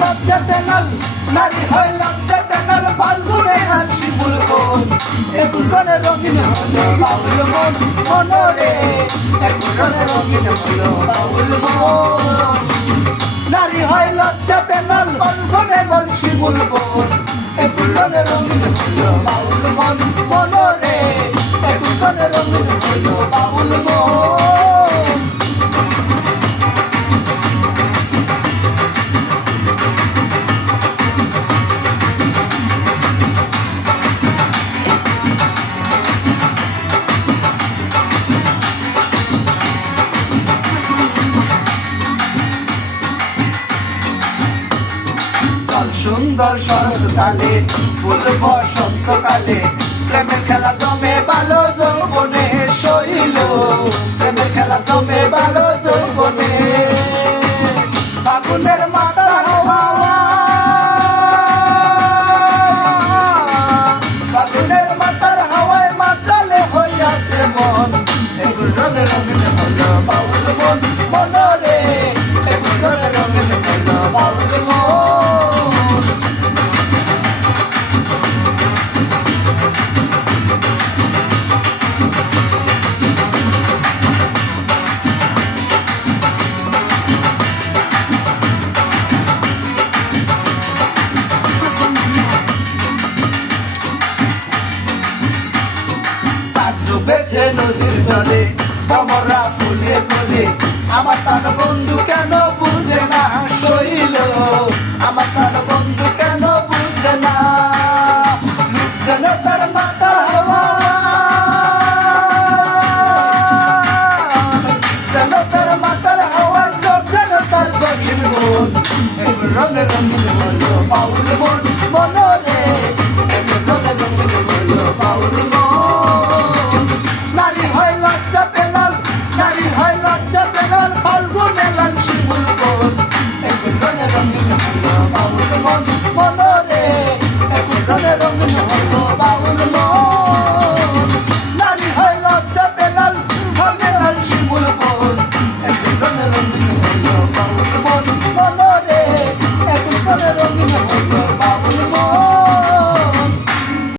লজ্জাতে নাল নারী হয় লজ্জাতে নাল ফাল্গুনে নাল শিমুল বন একুল কনে রঙিন হলো বাউল মন মনরে একুল কনে রঙিন হলো বাউল মন নারী হয় লজ্জাতে নাল ফাল্গুনে নাল শিমুল বন একুল কনে রঙিন হলো বাউল মন মনরে একুল কনে রঙিন হলো বাউল মন সুন্দর শরৎকালে ফুল বসন্তকালে প্রেমের খেলা জমে ভালো যৌবনে শৈল প্রেমের খেলা জমে ভালো যৌবনে ফাগুনের মাতার হাওয়া ফাগুনের মাতার হাওয়ায় মাতালে হইয়াছে মন এগুলো রঙে রঙিন হলো বাউল মন মনরে এগুলো রঙে রঙিন হলো বাউল মন বেছে নদীর জলে কমরা ফুলে ফুলে আমার তার বন্ধু কেন বুঝে না শৈল আমার তার বন্ধু কেন বুঝে না যেন তার মাতার হাওয়া যেন তার মাতার হাওয়া চোখ যেন তার গভীর মন রঙে রঙিন হলো বাউল মন মনরে রঙে রঙিন হলো বাউল মন নারী হয় লজ্জাতে লাল নারী হয় লজ্জাতে লাল ফল